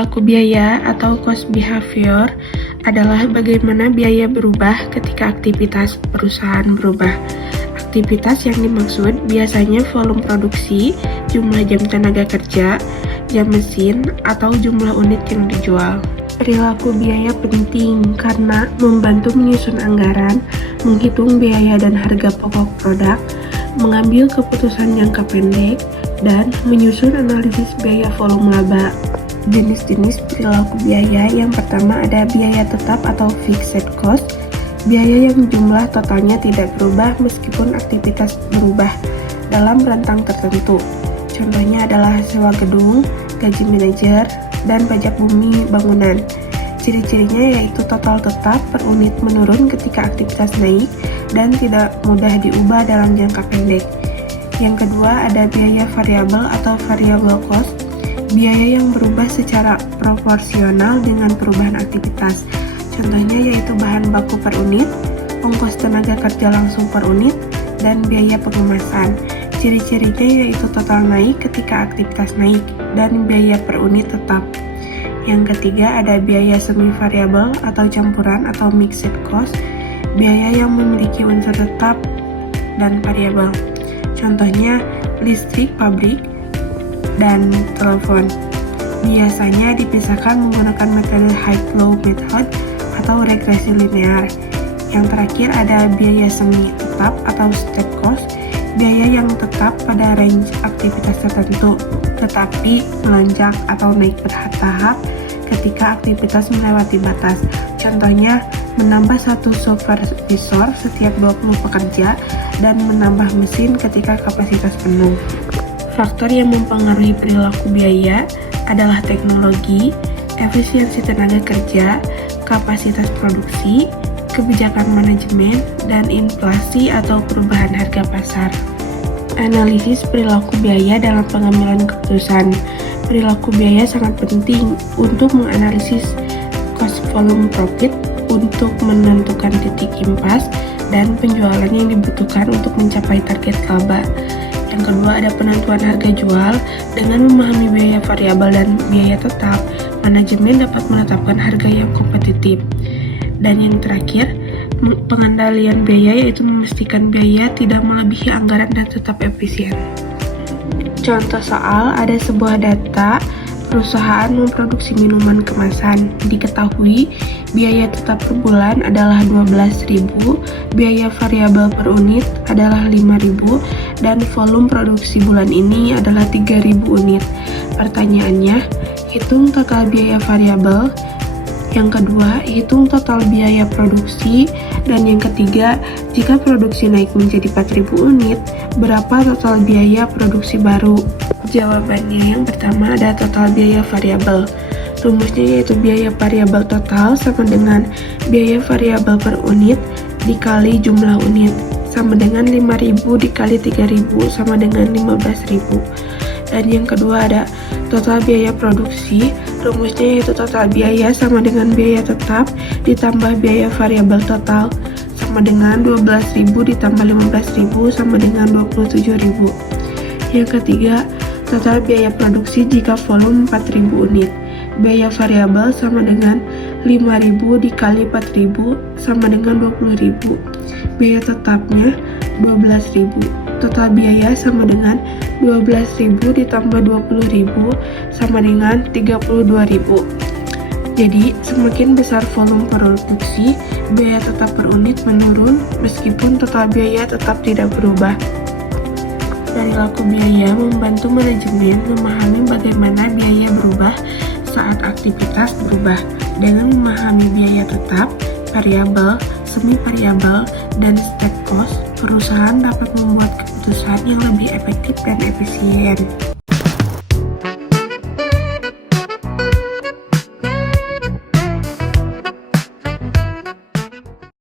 Perilaku biaya atau cost behavior adalah bagaimana biaya berubah ketika aktivitas perusahaan berubah. Aktivitas yang dimaksud biasanya volume produksi, jumlah jam tenaga kerja, jam mesin, atau jumlah unit yang dijual. Perilaku biaya penting karena membantu menyusun anggaran, menghitung biaya dan harga pokok produk, mengambil keputusan jangka pendek, dan menyusun analisis biaya volume laba. Jenis-jenis perilaku biaya yang pertama ada biaya tetap atau fixed cost, biaya yang jumlah totalnya tidak berubah meskipun aktivitas berubah dalam rentang tertentu. Contohnya adalah sewa gedung, gaji manajer, dan pajak bumi bangunan. Ciri-cirinya yaitu total tetap per unit menurun ketika aktivitas naik dan tidak mudah diubah dalam jangka pendek. Yang kedua ada biaya variabel atau variable cost, biaya yang berubah secara proporsional dengan perubahan aktivitas. Contohnya yaitu bahan baku per unit, ongkos tenaga kerja langsung per unit, dan biaya pengemasan. Ciri-cirinya yaitu total naik ketika aktivitas naik dan biaya per unit tetap. Yang ketiga ada biaya semi variabel atau campuran atau mixed cost, biaya yang memiliki unsur tetap dan variabel. Contohnya listrik pabrik dan telepon. Biasanya dipisahkan menggunakan metode high-low method atau regresi linear. Yang terakhir ada biaya semi tetap atau step cost, biaya yang tetap pada range aktivitas tertentu, tetapi melonjak atau naik bertahap ketika aktivitas melewati batas. Contohnya, menambah satu supervisor setiap 20 pekerja dan menambah mesin ketika kapasitas penuh. Faktor yang mempengaruhi perilaku biaya adalah teknologi, efisiensi tenaga kerja, kapasitas produksi, kebijakan manajemen, dan inflasi atau perubahan harga pasar. Analisis perilaku biaya dalam pengambilan keputusan. Perilaku biaya sangat penting untuk menganalisis cost volume profit untuk menentukan titik impas dan penjualan yang dibutuhkan untuk mencapai target laba. Yang kedua ada penentuan harga jual. Dengan memahami biaya variabel dan biaya tetap, manajemen dapat menetapkan harga yang kompetitif. Dan yang terakhir, pengendalian biaya yaitu memastikan biaya tidak melebihi anggaran dan tetap efisien. Contoh soal, ada sebuah data perusahaan memproduksi minuman kemasan. Diketahui biaya tetap per bulan adalah 12.000, biaya variabel per unit adalah 5.000, dan volume produksi bulan ini adalah 3.000 unit. Pertanyaannya, hitung total biaya variabel. Yang kedua, hitung total biaya produksi. Dan yang ketiga, jika produksi naik menjadi 4.000 unit, berapa total biaya produksi baru? Jawabannya yang pertama ada total biaya variabel. Rumusnya yaitu biaya variabel total sama dengan biaya variabel per unit dikali jumlah unit, sama dengan 5.000 dikali 3.000 sama dengan 15.000. Dan yang kedua ada total biaya produksi. Rumusnya yaitu total biaya sama dengan biaya tetap ditambah biaya variabel total sama dengan 12.000 ditambah 15.000 sama dengan 27.000. Yang ketiga, total biaya produksi jika volume 4.000 unit. Biaya variabel sama dengan 5.000 dikali 4.000 sama dengan 20.000. Biaya tetapnya 12.000. Total biaya sama dengan 12.000 ditambah 20.000 sama dengan 32.000. Jadi, semakin besar volume produksi, biaya tetap per unit menurun meskipun total biaya tetap tidak berubah. Perilaku biaya membantu manajemen memahami bagaimana biaya berubah saat aktivitas berubah. Dengan memahami biaya tetap, variabel, semi variabel, dan step cost, perusahaan dapat membuat keputusan yang lebih efektif dan efisien.